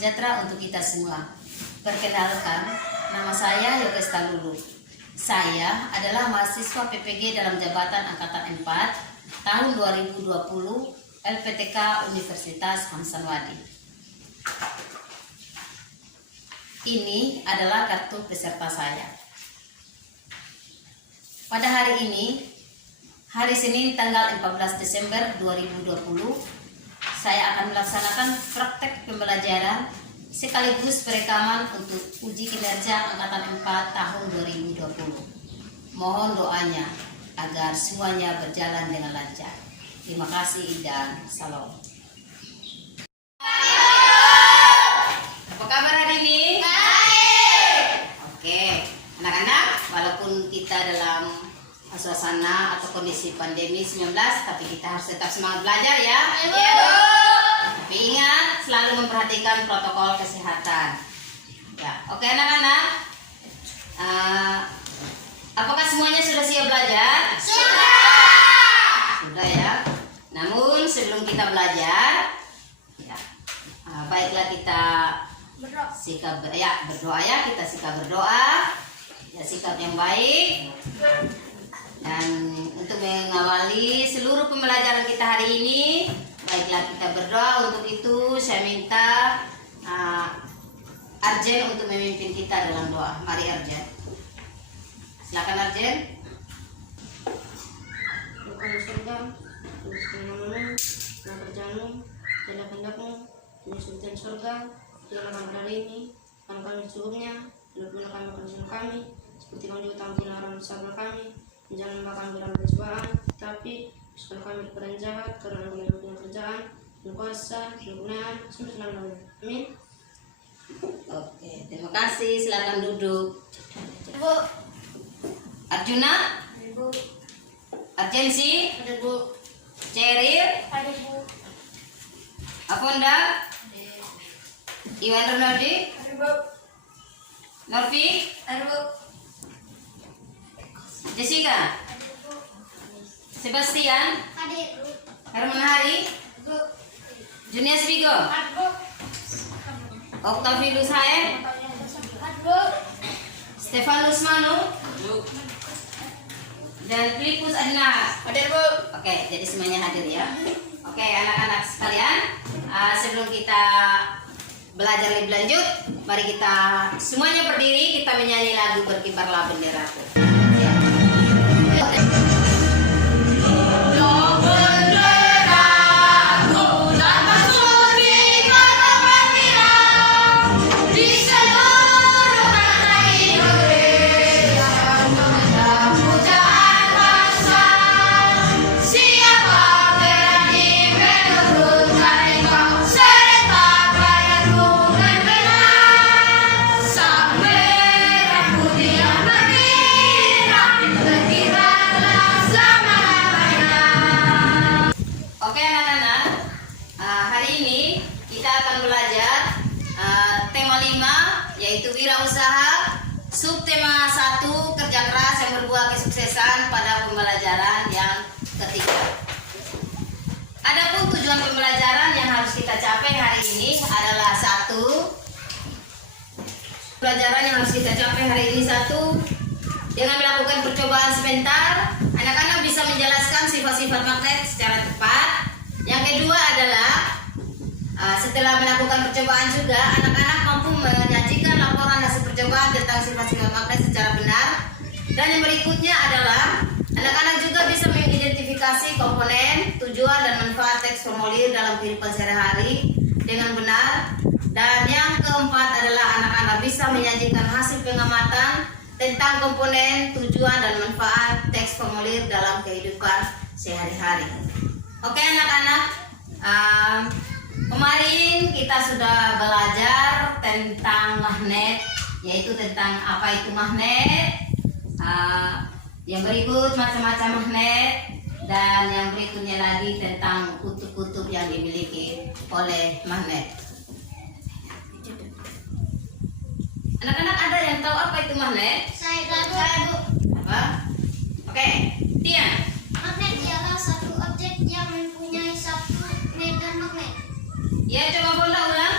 sejahtera untuk kita semua. Perkenalkan, nama saya Yogesta Lulu. Saya adalah mahasiswa PPG dalam jabatan Angkatan 4 tahun 2020 LPTK Universitas Hamsanwadi. Ini adalah kartu peserta saya. Pada hari ini, hari Senin tanggal 14 Desember 2020, saya akan melaksanakan praktek pembelajaran sekaligus perekaman untuk uji kinerja Angkatan 4 tahun 2020. Mohon doanya agar semuanya berjalan dengan lancar. Terima kasih dan salam. Apa kabar hari ini? Baik. Oke, anak-anak, walaupun kita dalam suasana atau kondisi pandemi 19, tapi kita harus tetap semangat belajar ya. Iya, Bu. Tapi ingat, selalu memperhatikan protokol kesehatan. Ya, oke anak-anak. Apakah semuanya sudah siap belajar? Sudah ya. Namun sebelum kita belajar, ya, baiklah kita berdoa ya, kita sikap berdoa, ya, sikap yang baik. Dan untuk mengawali seluruh pembelajaran kita hari ini, baiklah kita berdoa. Untuk itu saya minta Arjen untuk memimpin kita dalam doa. Mari Arjen. Silakan Arjen. Tuhan surga, tuliskan namamu, nama kerjaanmu, jalan kehendakmu, ini sultan surga, jalan kami hari ini, akan kami secukupnya, hidup kami kerjaan kami, seperti kami juga tampil haram sabar kami, jangan makan dalam percobaan, tapi sekarang kami berperan jahat, karena kami punya kerjaan, berkuasa, kegunaan, semua. Amin. Oke, terima kasih. Silakan duduk. Bu. Arjuna, Bu. Arjensi, Ada Bu. Cerir, Ada Bu. Aponda, Iwan Renaldi, Ada Bu. Norvi, Ada Bu. Jessica, Ada Bu. Sebastian, Ada Bu. Herman Hari, Bu. Junius Vigo, Ada Bu. Octavius Hae, Ada Bu. Stefanus Manu, dan Filipus Adina. Ada Bu. Oke, jadi semuanya hadir ya. Oke, anak-anak sekalian, sebelum kita belajar lebih lanjut, mari kita semuanya berdiri, kita menyanyi lagu Berkibarlah Benderaku. Ya. Oke anak-anak, hari ini kita akan belajar tema 5, yaitu wirausaha, subtema 1, kerja keras yang berbuah kesuksesan pada pembelajaran yang ketiga. Adapun tujuan pembelajaran yang harus kita capai hari ini adalah 1. Pelajaran yang harus kita capai hari ini 1, dengan melakukan percobaan sebentar, anak-anak bisa menjelaskan sifat-sifat magnet secara tepat. Yang kedua adalah setelah melakukan percobaan juga, anak-anak mampu menyajikan laporan hasil percobaan tentang sifat-sifat magnet secara benar. Dan yang berikutnya adalah anak-anak juga bisa mengidentifikasi komponen, tujuan, dan manfaat teks formulir dalam kehidupan sehari-hari dengan benar. Dan yang keempat adalah anak-anak bisa menyajikan hasil pengamatan tentang komponen, tujuan, dan manfaat teks formulir dalam kehidupan sehari-hari. Oke anak-anak, kemarin kita sudah belajar tentang magnet, yaitu tentang apa itu magnet. Yang berikut macam-macam magnet, dan yang berikutnya lagi tentang kutub-kutub yang dimiliki oleh magnet. Anak-anak ada yang tahu apa itu magnet? Saya Bu. Apa? Oke, Tian. Magnet ialah satu objek yang mempunyai satu medan magnet. Ya, coba Fonda ulang.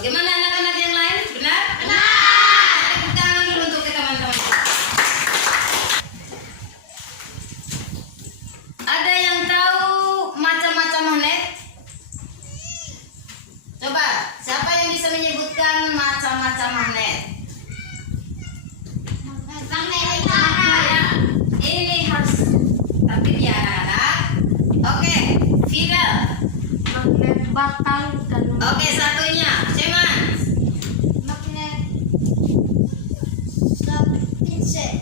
Bagaimana anak-anak yang lain? Benar? Benar. Tepuk tangan dulu untuk teman-teman. Ada yang tahu macam-macam magnet? Coba, siapa yang bisa menyebutkan macam-macam magnet? Ya, ini harus tertib ya anak-anak. Oke, Fidel. Magnet batang dan Oke, satunya, Ceman. magnet pincet.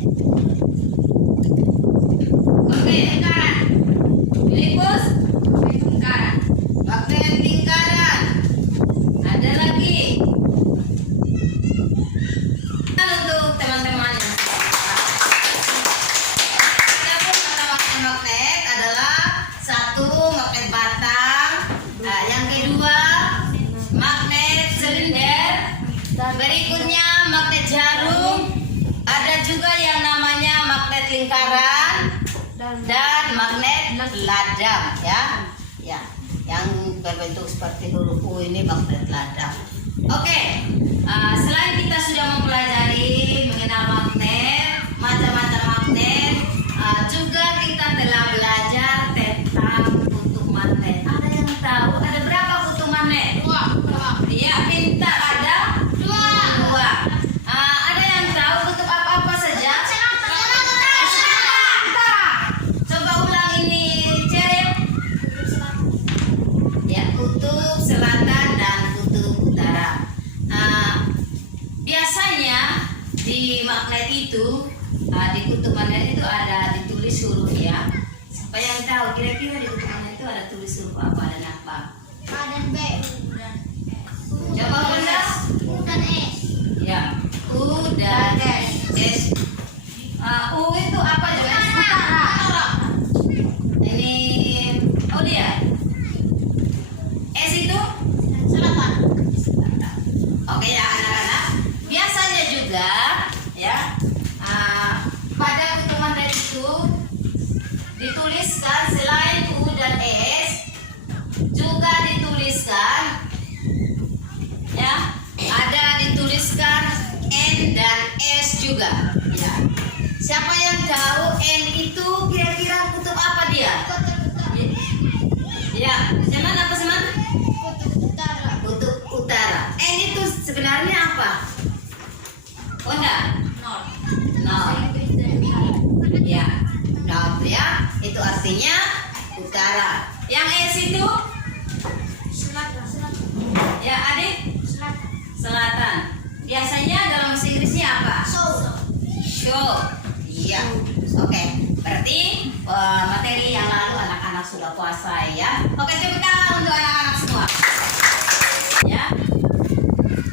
Oke, lingkaran. Filipus. Lingkaran. Magnet lingkaran. Ada lagi. Untuk teman-teman yang macam-macam magnet adalah satu magnet batang, yang kedua magnet silinder, berikutnya magnet jarum, ada juga yang namanya magnet lingkaran dan magnet ladang ya. Ya, yang berbentuk seperti huruf U ini magnet ladang. Oke, selain kita sudah mempelajari mengenal magnet, macam-macam magnet, juga kita telah belajar tentang kutub magnet. Ada yang tahu ada berapa kutub magnet? Dua. Iya, pintar, ada dua. Ada yang tahu kutub apa-apa saja? Coba ulang ini, Cerep. Ya, kutub selatan dan kutub utara. Biasanya di magnet itu, di kutub magnet itu ada ditulis huruf ya. Siapa yang tahu kira-kira di kutub magnet itu ada tulis huruf apa dan apa? A dan B. Coba Bunda. U dan S. Ya, U dan S. U itu apa juga? Utara. Ini, oh dia. S itu? Selatan. Oke ya anak-anak. Biasanya juga ya pada kutub magnet itu dituliskan selain U dan S juga dituliskan ya, ada dituliskan N dan S juga ya. Siapa yang tahu N itu kira-kira kutub apa dia? Ya, Seman apa Seman? Kutub utara. Kutub utara. N itu sebenarnya apa? Oh enggak? North. Ya, North ya. Itu artinya utara. Yang S itu? Selatan. Ya, Adik? Selatan. Selatan. Biasanya dalam bahasa Inggrisnya apa? Show. Iya. Oke. Berarti materi yang lalu anak-anak sudah kuasai ya. Oke, tepuk tangan untuk anak-anak semua. Ya.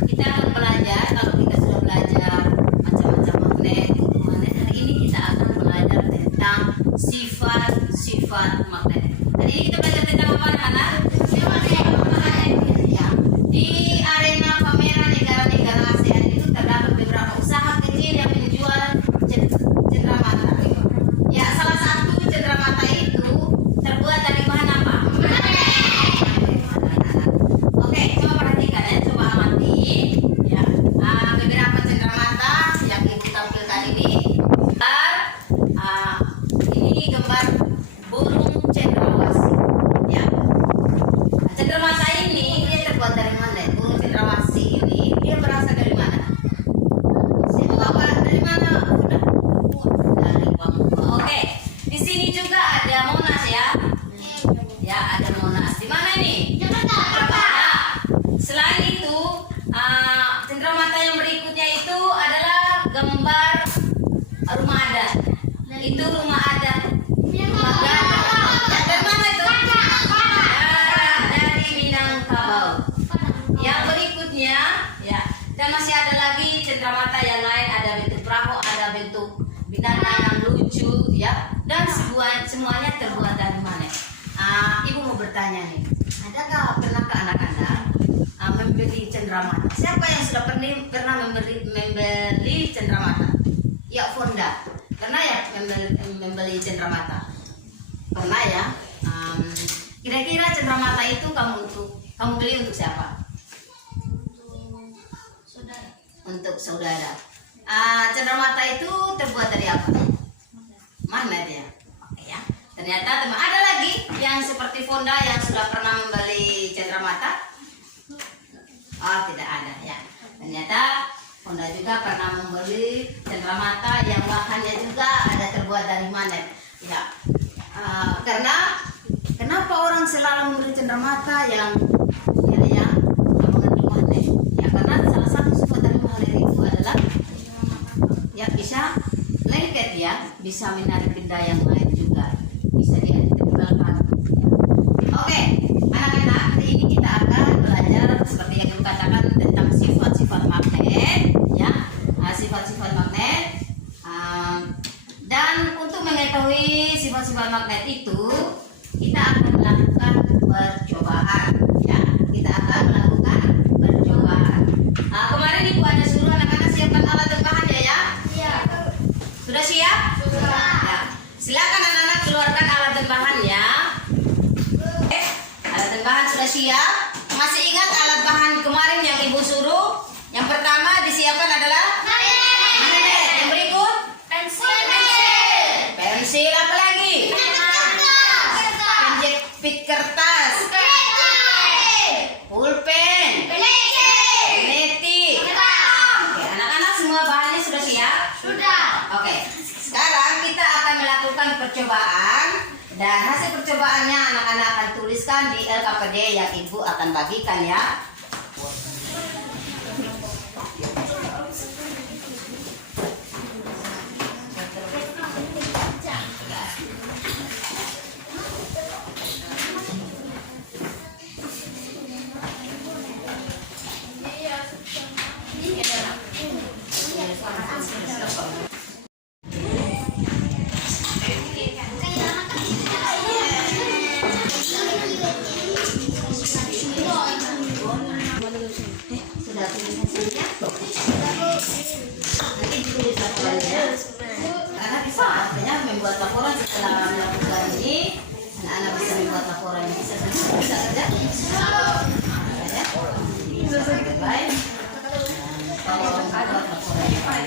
Kita akan belajar, kalau kita sudah belajar macam-macam magnet, hari ini kita akan belajar tentang sifat-sifat magnet. Hari ini kita belajar tentang apa anak-anak? Ya. Di arena pameran negara-negara ASEAN itu terdapat beberapa usaha kecil yang menjual cenderamata. Ya, salah satu cenderamata itu terbuat dari bahan apa? Oke, coba perhatikan ya, coba amati ya. Beberapa cenderamata yang ibu tampilkan ini. Ini gambar burung cendrawasih ya. Cendramata ini dia terbuat dari mana? Burung cendrawasih ini dia berasal dari mana? Dari mana? Dari Papua. Oke. Di sini juga ada Monas ya. Ya, ada Monas. Di mana ini? Jakarta. Ya. Selain itu, cenderamata yang berikutnya itu adalah gambar rumah adat. Itu rumah adat. Rumah adat. Dari mana itu? Dari Minangkabau. Yang berikutnya, ya, dan masih ada lagi cenderamata yang lain, ada bentuk perahu, ada bentuk binatang yang lucu, ya, dan semuanya terbuat dari mana? Ibu mau bertanya nih, adakah pernahkah anak-anak membeli cenderamata? Siapa yang sudah pernah membeli cenderamata? Ya, Fonda. Pernah ya membeli cenderamata? Pernah ya? Kira-kira cenderamata itu kamu beli untuk siapa? untuk saudara. Cenderamata itu terbuat dari apa? Magnet ya. Oke ya. Ternyata teman ada lagi yang seperti Fonda yang sudah pernah membeli cenderamata? Oh, tidak ada ya. Ternyata Fonda juga pernah membeli cenderamata yang bahannya juga ada terbuat dari magnet. Ya. Karena kenapa orang selalu membeli cenderamata yang mengandung magnet? Ya karena salah satu sifat dari magnet itu adalah ya bisa lengket ya, bisa menarik benda yang lain juga, bisa ditempelkan. Oke, anak-anak, hari ini kita akan belajar seperti yang dikatakan tentang sifat-sifat magnet, ya, sifat-sifat magnet. Dan untuk mengetahui sifat-sifat magnet itu, kita akan melakukan percobaan, ya. Kita akan melakukan percobaan. Kemarin ibu ada suruh anak-anak siapkan alat dan bahannya ya. Sudah siap? Sudah. Ya. Silakan anak-anak keluarkan alat dan bahannya. Alat dan bahan sudah siap. Masih ingat alat bahan kemarin yang ibu suruh? Yang pertama disiapkan adalah magnet. Yang berikut pensil apa lagi? Penjepit kertas. Pulpen. Peniti. Oke, anak-anak semua bahannya sudah siap? Oke, sekarang kita akan melakukan percobaan dan hasil percobaannya anak-anak akan tuliskan di LKPD yang ibu akan bagikan ya. Sudah tulis hasilnya? Nanti ditulis laporannya. Anak bisa artinya membuat laporan setelah melakukan ini. Anak-anak bisa membuat laporan bisa kerja. Baik. Kalau membuat laporan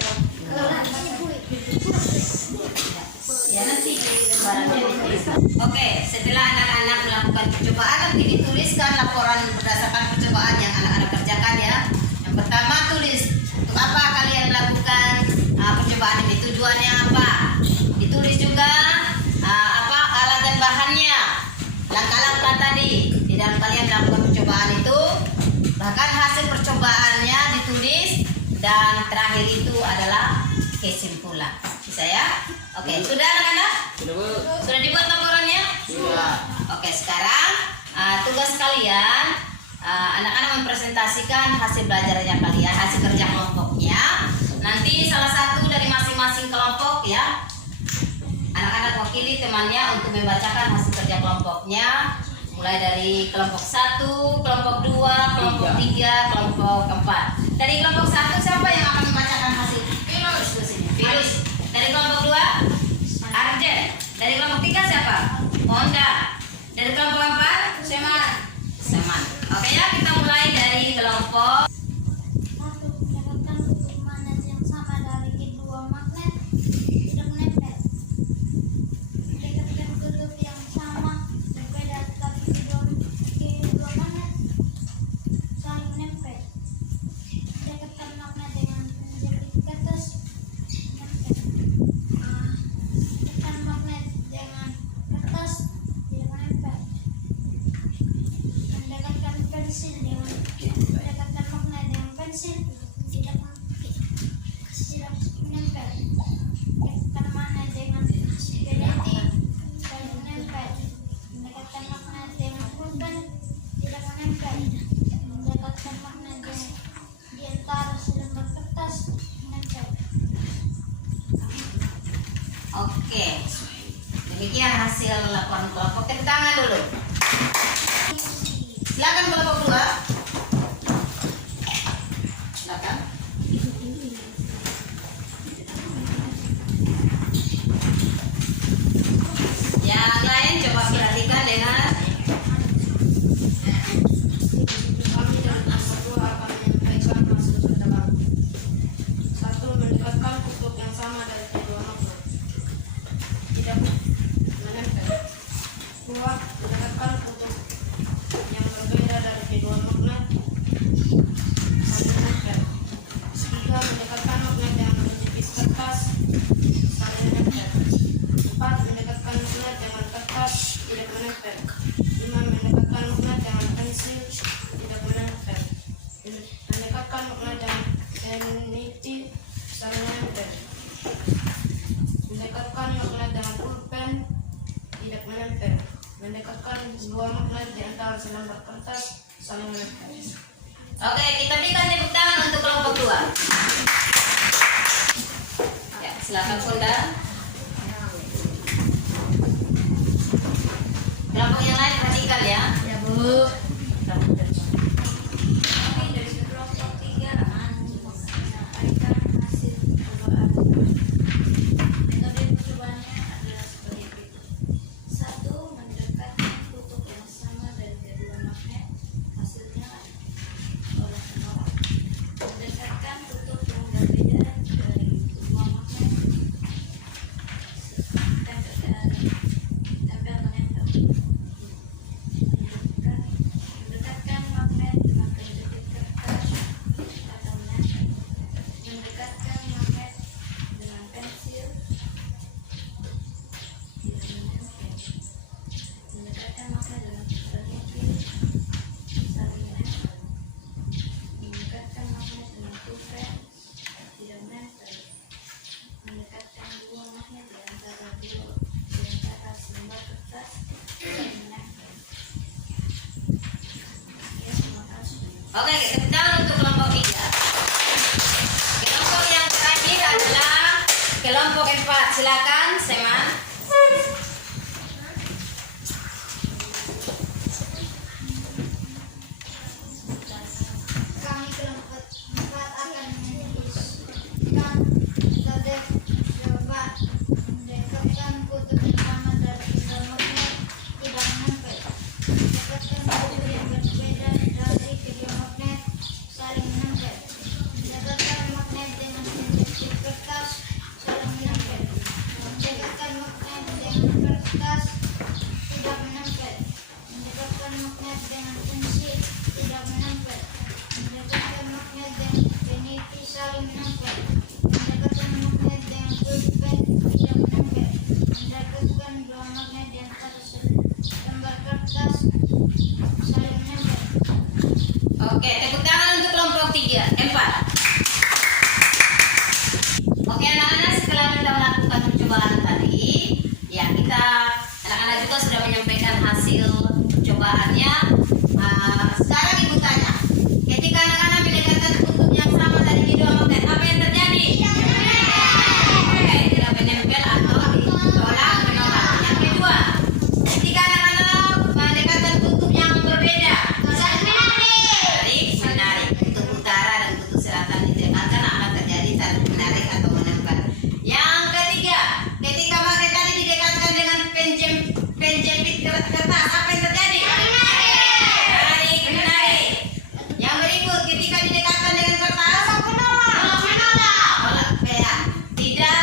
ya nanti barangnya ditulis. Oke, setelah anak-anak melakukan percobaan nanti dituliskan laporan berdasarkan percobaan yang anak-anak kerjakan ya. Yang pertama tulis untuk apa kalian melakukan percobaan ini, tujuannya apa. Ditulis juga apa alat dan bahannya, langkah-langkah tadi di dalam kalian melakukan percobaan itu. Bahkan hasil percobaannya ditulis dan terakhir itu adalah kesimpulan. Bisa ya? Oke, sudah anak-anak? Sudah dibuat laporannya? Sudah. Oke, sekarang tugas kalian anak-anak mempresentasikan hasil belajarnya kalian, hasil kerja kelompoknya. Nanti salah satu dari masing-masing kelompok ya, anak-anak wakili temannya untuk membacakan hasil kerja kelompoknya. Mulai dari kelompok 1, kelompok 2, kelompok 3, kelompok 4. Dari kelompok 1 siapa yang akan membacakan hasil? Virus. Dari kelompok 2 Arjen. Dari kelompok 3 siapa? Honda. Dari kelompok 4 Seman. Oke ya, kita mulai dari kelompok. Dapatkan kutub magnet yang sama dari kedua magnet tidak menempel. Dekatkan kutub yang sama berbeda dari kedua magnet saling menempel. Dekatkan magnet dengan penjepit kertas menempel. Dekatkan magnet dengan kertas tidak menempel. Mendekatkan pensil dengan dekatkan magnet dengan pensil tidak menempel. Dekatkan magnet dengan peniti saling menempel. Mendekatkan magnet dengan pulpen tidak menempel. Mendekatkan magnet di antara selembar kertas menempel. Oke. Demikian hasil laporan kelompok. Tepuk tangan dulu. Silakan kelompok 2. Silakan. Yang lain coba perhatikan dengan dalam selembar kertas saling menempel. Oke, kita berikan tepuk tangan untuk kelompok 2. Ya, silakan Bunda. Kelompok yang lain perhatikan ya. Ya Bu. Kami dari kelompok 3 menyampaikan hasil percobaan. Metode percobaannya adalah sebagai berikut. 1. Mendekatkan kutub yang sama dari kedua magnet, hasilnya oleh menolak. Mendekatkan kutub yang berbeda dari kedua magnet, tempel menempel. Mendekatkan magnet dengan penjepit kertas atau menempel. Mendekatkan magnet dengan pensil tidak menempel. Mendekatkan magnet dengan penipis saling menempel. Mendekatkan magnet dengan pulpen tidak menempel. Mendekatkan dua magnet di antara selembar kertas saling menempel. Ya, terima kasih. Oke, tepuk tangan untuk kelompok 3. Kelompok yang terakhir adalah kelompok 4. Silakan, Seman. Kami kelompok 4 akan menyebutkan metode coba mendekatkan kutub yang sama dari kedua magnet tidak menempel. Mendekatkan kutub yang berbeda dari kedua magnet saling menempel. Mendekatkan magnet dengan penjepit kertas saling menempel. Mendekatkan magnet dengan kertas tidak menempel. Mendekatkan magnet dengan pensil tidak menempel. Mendekatkan magnet dengan penipis saling menempel. Mendekatkan magnet dengan pulpen tidak menempel. Mendekatkan dua magnet di antara selembar kertas saling menempel. Oke, tepuk tangan untuk kelompok 4. Oke, anak-anak, setelah kita melakukan percobaan tadi, ya kita anak-anak juga sudah menyampaikan hasil percobaannya. Sekarang ibu tanya, ketika anak-anak mendekatkan kutub yang sama dari kedua magnet, apa yang terjadi? Oke, tidak menempel atau ditolak menolak. Yang kedua, ketika anak-anak mendekatkan kutub yang berbeda, menarik kutub utara dan kutub selatan didekatkan akan terjadi tanda menarik atau menempel. Yang ketiga, ketika magnet tadi didekatkan dengan penjepit kertas, apa yang terjadi? Menarik. Yang berikut, ketika didekatkan dengan kertas, menolak. Ya,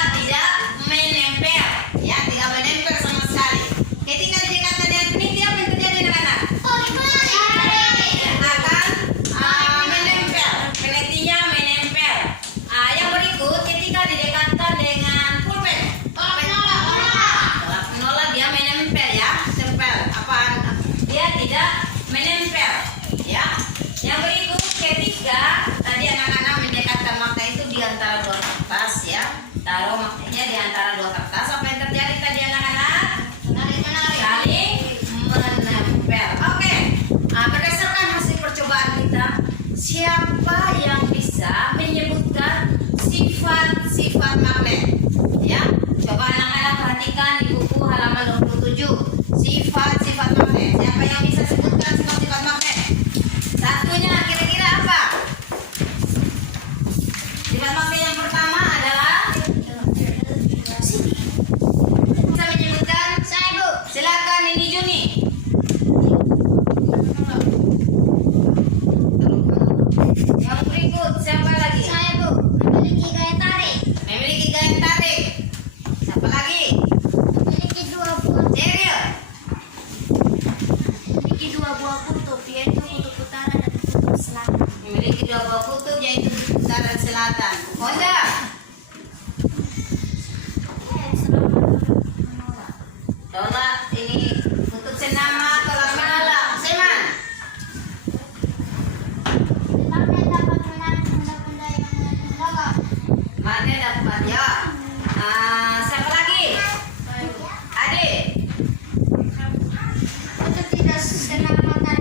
tidak menempel. Ya, tidak menempel sama sekali. Ketika didekatkan dengan peniti, apa yang terjadi anak-anak? Akan menempel, penitinya menempel. Yang berikut ketika didekatkan dengan pulpen, menolak, dia menempel ya, tempel. Apaan? Dia tidak menempel ya. Yang berikut ketika tadi anak-anak mendekatkan magnet itu di antara dua kertas ya, taruh magnetnya di antara dua kertas, apa yang terjadi tadi anak-anak? Saling menempel. Oke. Berdasarkan hasil percobaan kita, siapa yang bisa menyebutkan sifat-sifat magnet? Ya, coba anak-anak perhatikan di buku halaman 27. Sifat-sifat magnet. Siapa yang bisa sebutkan sifat-sifat magnet? Satunya kira-kira apa? Sifat magnet yang pertama adalah bisa menyebutkan? Saya, Bu. Silakan ini Juni. Yang berikut siapa lagi? Saya, Bu, memiliki gaya tarik. Memiliki gaya tarik. Siapa lagi? Memiliki dua buah Cheryl. memiliki dua buah kutub, yaitu kutub utara dan kutub selatan. Memiliki dua buah kutub yaitu kutub utara dan selatan. Honda. Menolak. Tolak ini kutub senama tolak menolak. Seman. Magnet dapat menarik benda-benda yang menolak. Magnet dapat ya. Siapa lagi? Adik. Kutub tidak senang matahari.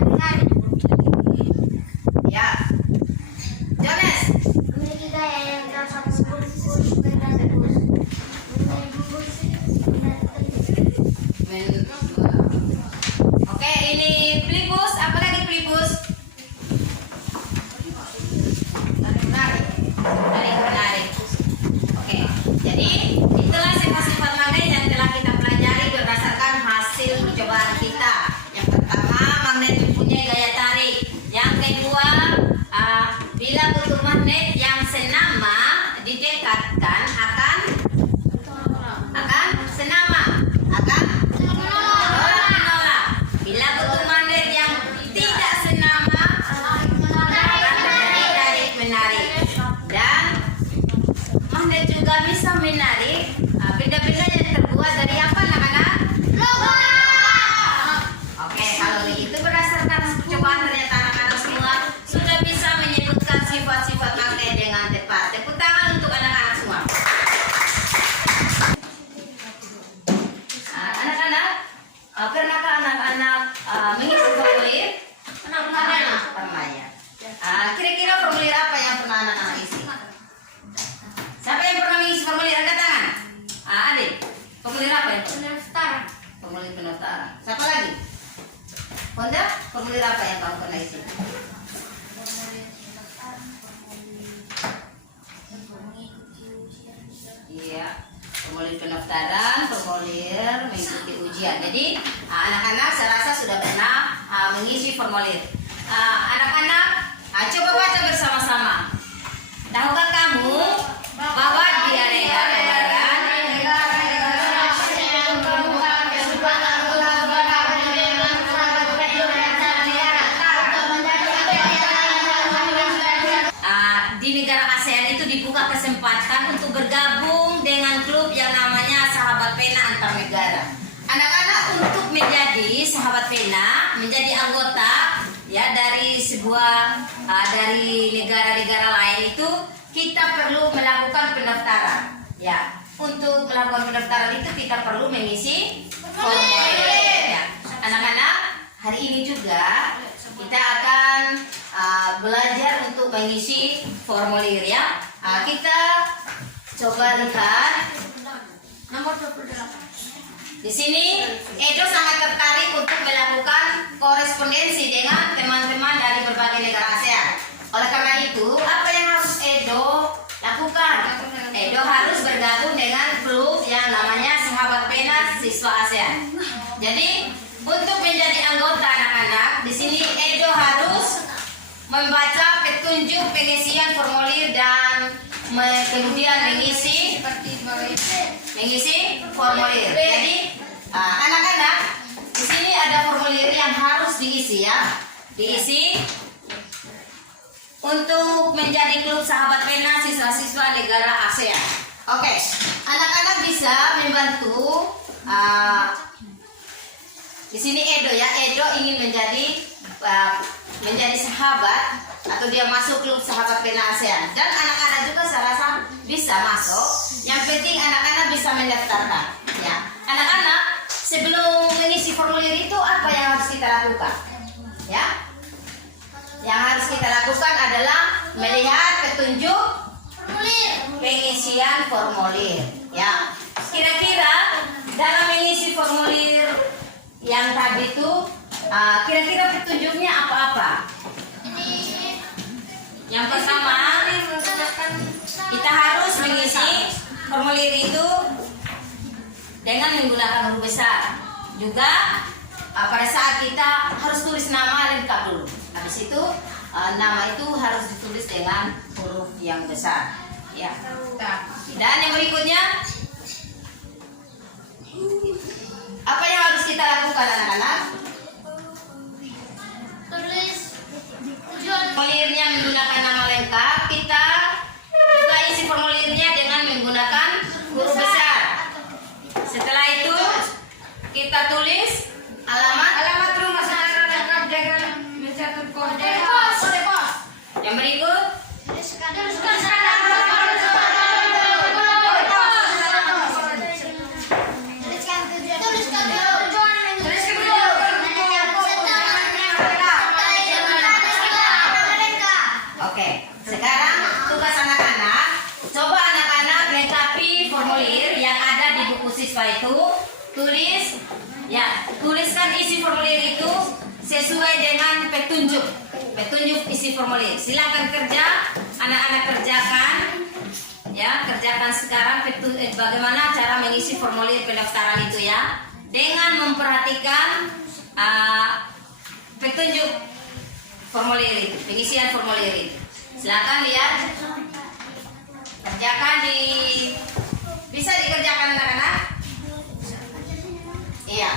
juga bisa menarik benda-benda yang terbuat dari apa anak-anak? Oke, kalau begitu berdasarkan percobaan ternyata anak-anak semua sudah bisa menyebutkan sifat-sifat magnet dengan tepat. Tepuk tangan untuk anak-anak semua. Anak-anak, pernahkah anak-anak mengisi formulir? Pernah ya. Kira-kira formulir apa yang pernah anak-anak isi? Siapa yang pernah mengisi formulir? Angkat tangan. Adik, formulir apa yang pernah? Formulir pendaftaran. Siapa lagi? Honda, formulir apa yang kamu pernah isi? Iya, formulir pendaftaran, formulir mengikuti ujian. Jadi anak-anak saya rasa sudah pernah mengisi formulir. Anak-anak, coba baca bersama-sama. Tahukah kamu bahwa di area kendaraan di negara ASEAN itu dibuka kesempatan untuk bergabung dengan klub yang namanya Sahabat Pena Antar Negara. Anak-anak, untuk menjadi sahabat pena, menjadi anggota ya dari sebuah dari negara-negara lain itu kita perlu melakukan pendaftaran. Ya, untuk melakukan pendaftaran itu kita perlu mengisi formulir. Ya. Anak-anak, hari ini juga kita akan belajar untuk mengisi formulir ya. Kita coba lihat nomor 28. Di sini Edo sangat tertarik untuk melakukan korespondensi dengan teman-teman dari berbagai negara ASEAN. Oleh karena itu, apa yang harus Edo lakukan? Edo harus bergabung dengan klub yang namanya Sahabat Pena Siswa ASEAN. Jadi, untuk menjadi anggota anak-anak, di sini Edo harus membaca petunjuk pengisian formulir dan kemudian mengisi formulir. Jadi anak-anak, di sini ada formulir yang harus diisi ya, diisi untuk menjadi klub Sahabat Pena siswa-siswa negara ASEAN. Oke, anak-anak bisa membantu. Di sini Edo ya, Edo ingin menjadi sahabat atau dia masuk klub Sahabat Pena ASEAN, dan anak-anak juga saya rasa bisa masuk. Yang penting anak-anak bisa mendaftarkan ya. Anak-anak, sebelum mengisi formulir itu apa yang harus kita lakukan ya? Yang harus kita lakukan adalah melihat petunjuk pengisian formulir ya. Kira-kira dalam mengisi formulir yang tadi itu kira-kira petunjuknya apa-apa? Yang pertama, kita harus mengisi formulir itu dengan menggunakan huruf besar. Juga pada saat kita harus tulis nama lengkap dulu. Habis itu nama itu harus ditulis dengan huruf yang besar. Ya. Dan yang berikutnya, apa yang harus kita lakukan anak-anak? Tulis Formulirnya menggunakan nama lengkap. Kita juga isi formulirnya dengan menggunakan huruf besar. Setelah itu kita tulis alamat rumah saudara lengkap dengan mencatat kode pos. Yang berikut oke, sekarang tugas anak-anak, coba anak-anak lengkapi formulir yang ada di buku siswa itu. Tuliskan isi formulir itu sesuai dengan petunjuk isi formulir. Silakan kerja, anak-anak kerjakan. Ya, kerjakan sekarang bagaimana cara mengisi formulir pendaftaran itu ya, dengan memperhatikan petunjuk formulir itu, pengisian formulir itu. Silakan lihat, kerjakan bisa dikerjakan anak-anak. Iya.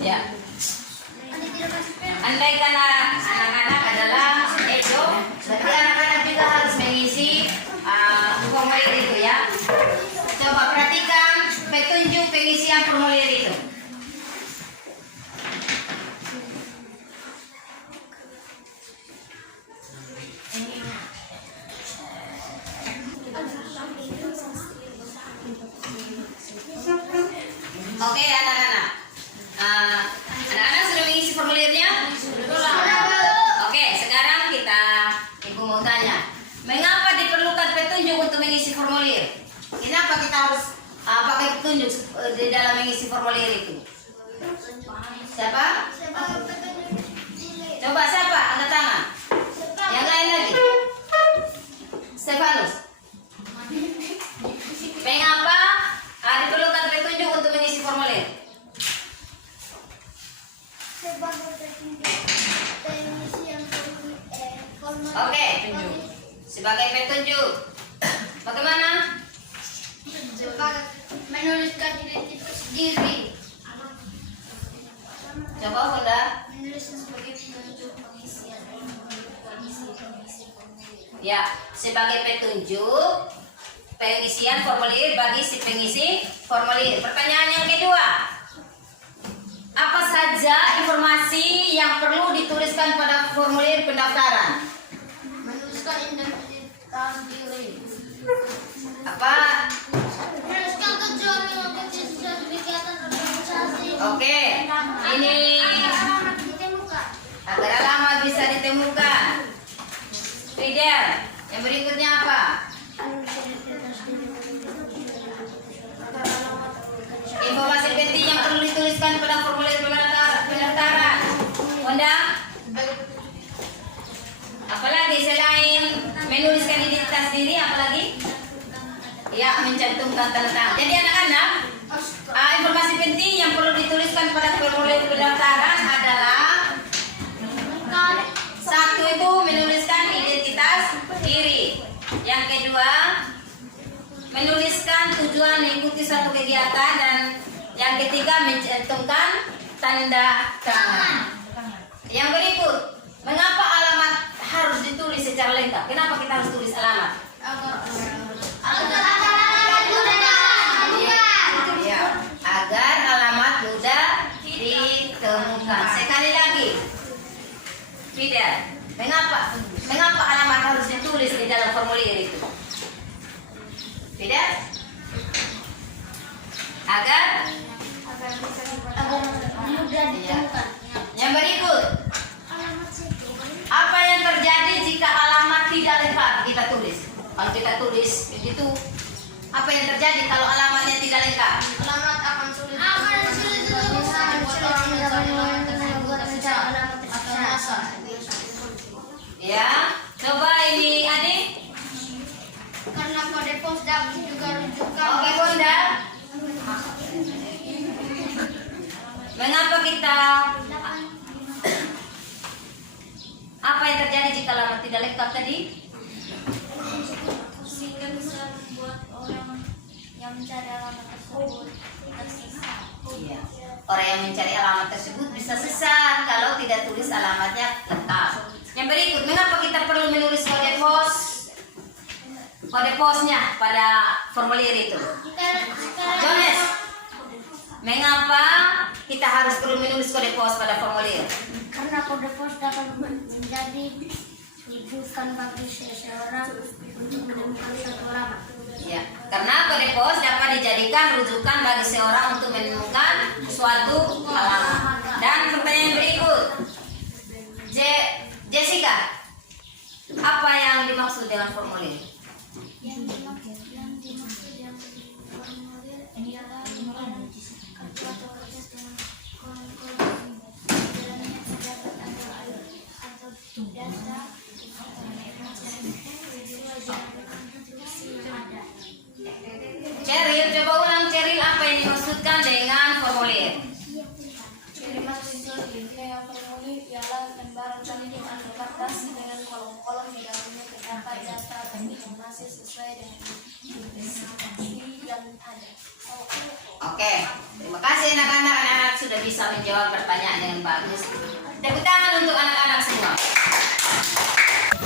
Ya. Andaikan anak-anak adalah Edo, berarti anak di dalam mengisi formulir itu? Siapa? Coba siapa? Angkat tangan. Yang lain lagi. Stefanus. Mengapa diperlukan petunjuk untuk mengisi formulir? Sebagai petunjuk pengisian formulir. Oke, tunjuk. Sebagai petunjuk. Bagaimana? Sebagai menuliskan identitas diri. Coba Bunda. Menuliskan sebagai petunjuk pengisian formulir. Ya, sebagai petunjuk pengisian formulir bagi si pengisi formulir. Pertanyaan yang kedua. Apa saja informasi yang perlu dituliskan pada formulir pendaftaran? Menuliskan identitas diri. Apa? Menuliskan tujuan mengikuti kegiatan organisasi. Oke. Ini Alamat ditemukan. agar alamat bisa ditemukan. Fidel, yang berikutnya apa? Informasi penting yang perlu dituliskan pada formulir pendaftaran. Undang? Apalagi selain menuliskan identitas diri, apalagi? Ya, mencantumkan tanda tangan. Jadi anak-anak, informasi penting yang perlu dituliskan pada formulir pendaftaran adalah satu itu menuliskan identitas diri. Yang kedua, menuliskan tujuan mengikuti suatu kegiatan, dan yang ketiga mencantumkan tanda tangan. Yang berikut, mengapa alamat harus ditulis secara lengkap? Kenapa kita harus tulis alamat? Ya, agar alamat mudah ditemukan. Sekali lagi, Fidel, mengapa alamat harus ditulis di dalam formulir itu? Fidel? Agar mudah ditemukan. Yang berikut, apa yang terjadi jika alamat tidak lengkap kita tulis? Kalau kita tulis begitu, apa yang terjadi kalau alamatnya tidak lengkap? Alamat akan sulit. Akan sulit buat orang mencari alamat terpisah. Ya, coba ini adik. Karena kode pos dapat juga rujukan. Oke Bunda. Mengapa kita? Apa yang terjadi jika alamat tidak lengkap tadi? Sehingga bisa membuat orang yang mencari alamat tersebut tersesat. Iya. Orang yang mencari alamat tersebut bisa sesat kalau tidak tulis alamatnya lengkap. Yang berikut, mengapa kita perlu menulis kode pos? Kode posnya pada formulir itu. Jones, mengapa kita harus perlu menulis kode pos pada formulir? Karena kode pos dapat menjadi rujukan bagi seseorang untuk menemukan suatu alamat. Ya, karena kode pos dapat dijadikan rujukan bagi seorang untuk menemukan suatu alamat. Dan pertanyaan berikut, Jessica, apa yang dimaksud dengan formulir? Yang dimaksud dengan formulir adalah kartu atau kertas dengan kolom dalamnya terdapat atau data Cheryl, coba ulang Cheryl, apa yang dimaksudkan dengan formulir? Formulir ialah lembaran cantuman kertas dengan kolom-kolom di dalamnya terdapat data dan informasi sesuai dengan informasi yang ada. Oke, terima kasih anak-anak. Anak-anak sudah bisa menjawab pertanyaan dengan bagus. Tepuk tangan untuk anak-anak semua.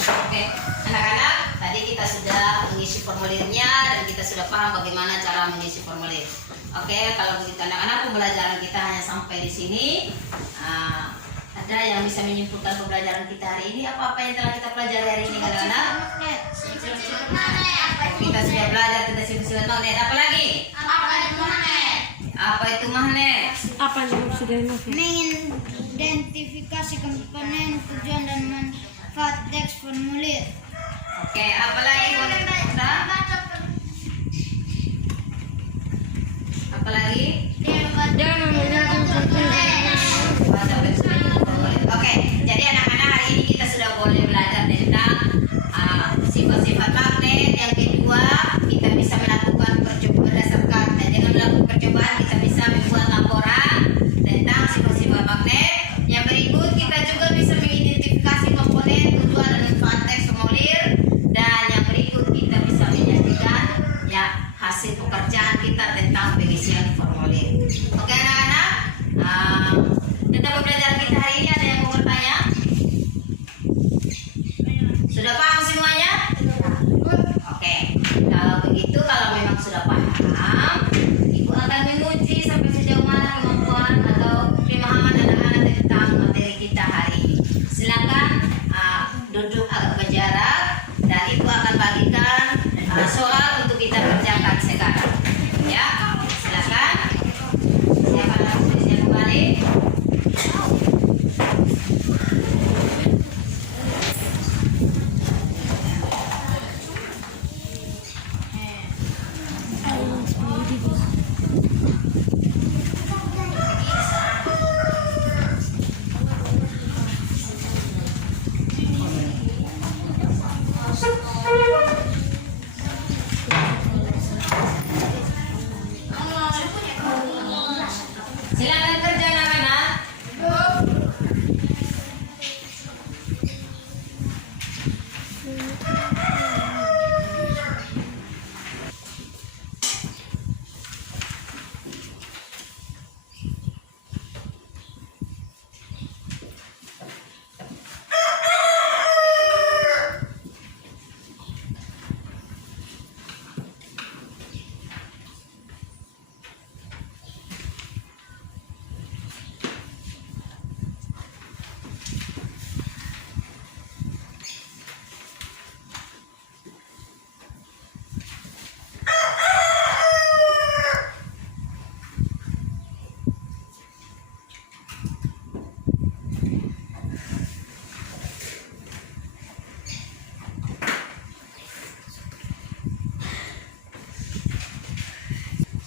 Oke, anak-anak, tadi kita sudah mengisi formulirnya dan kita sudah paham bagaimana cara mengisi formulir. Oke, kalau begitu anak-anak, pembelajaran kita hanya sampai di sini. Ada yang bisa menyimpulkan pembelajaran kita hari ini? Apa yang telah kita pelajari hari ini, anak-anak? Kita sudah belajar tentang sifat-sifat magnet. Apa lagi? Apa itu magnet? Apa yang sudah Mengidentifikasi komponen, tujuan dan manfaat teks formulir. Oke, apa lagi? Bunda? Apalagi? Jangan Oke, jadi anak-anak hari ini kita sudah boleh belajar tentang sifat-sifat magnet. Yang kedua, kita bisa melakukan percobaan berdasarkan dan dengan melakukan percobaan kita bisa membuat laporan tentang sifat-sifat magnet. Yang berikut kita juga bisa mengidentifikasi komponen, tujuan dan manfaat teks formulir. Dan yang berikut kita bisa menyajikan ya hasil pekerjaan kita tentang pengisian formulir. Oke anak-anak, tentang pembelajaran kita hari ini ada yang mau bertanya? Sudah paham semuanya? Oke, kalau begitu kalau memang sudah paham, Ibu akan menguji sampai sejauh mana kemampuan atau pemahaman anak-anak tentang materi kita hari ini. Silakan duduk agak berjarak dan Ibu akan bagikan soal untuk kita kerjakan sekarang. Ya, silakan. Siapa yang tulisnya kembali? Silakan kerja anak-anak.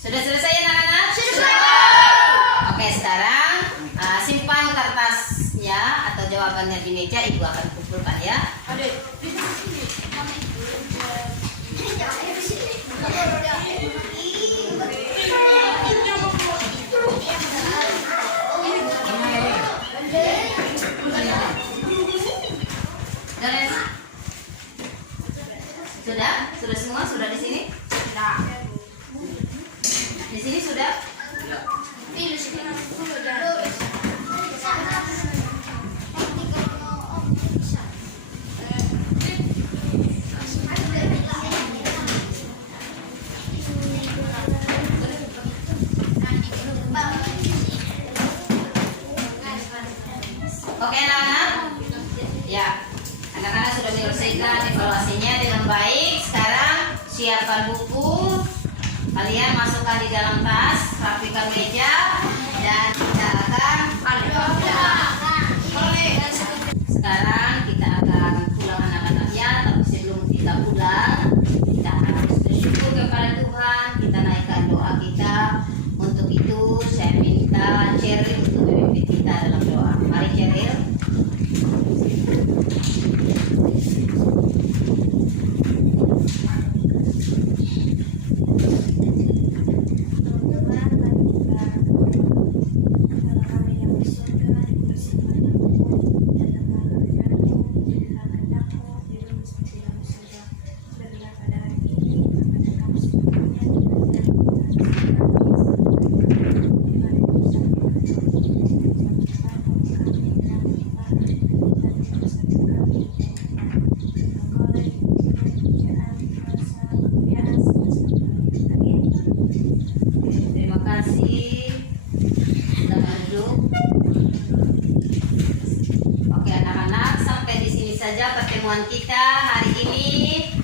Sudah selesai anak-anak? Sudah. Oke, sekarang simpan kertasnya atau jawabannya di meja. Ibu akan kumpulkan ya. Sudah? Sudah semua? Sudah di sini? Sudah. Di sini sudah? Oke anak-anak? Ya, anak-anak sudah menyelesaikan evaluasinya dengan baik. Sekarang siapkan buku, kalian masukkan di dalam tas, rapikan meja, dan kita akan sekarang kita akan pulang anak-anaknya. Tapi sebelum kita pulang, kita harus bersyukur kepada Tuhan. Kita naikkan doa kita. Untuk itu saya minta Cheryl untuk memimpin kita dalam doa. Mari Cheryl. Terima kasih. Selamat duduk. Oke anak-anak, sampai di sini saja pertemuan kita hari ini.